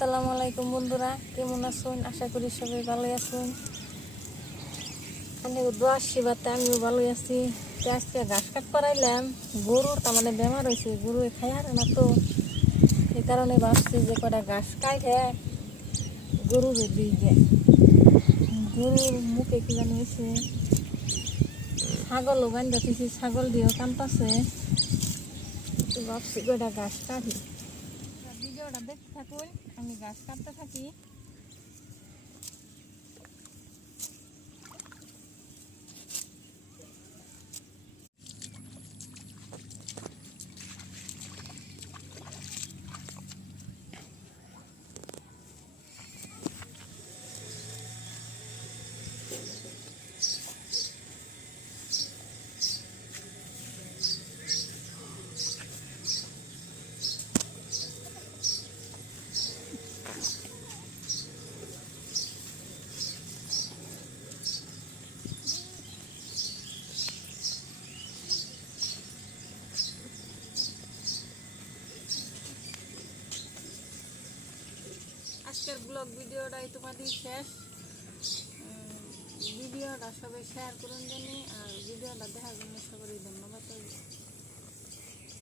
আসসালামু আলাইকুম বন্ধুরা, কেমন আছেন? আশা করি সবাই ভালো আছেন। অনেক দোয়া আশীর্বাদে আমিও ভালো আছি। আজকে ঘাস কাট করাইলাম, গরুর তার মানে বেমার হয়েছে, গরু খাই হারে না তো, এই কারণে ভাবছি যে কটা ঘাস কাটে গরুর দিই গে। গরুর মুখে কি জানি হয়েছে, ছাগলও বান্ধা দিয়েছি, ছাগল দিয়েও কামতাছে। ভাবছি কটা ঘাস কাটি। ভিডিওটা দেখতে থাকুন, আমি ঘাস কাটতে থাকি। আজকের ব্লগ ভিডিওটাই তোমাদের শেষ। ভিডিওটা সবাই শেয়ার করুন জানি, আর ভিডিওটা দেখার জন্য সবাই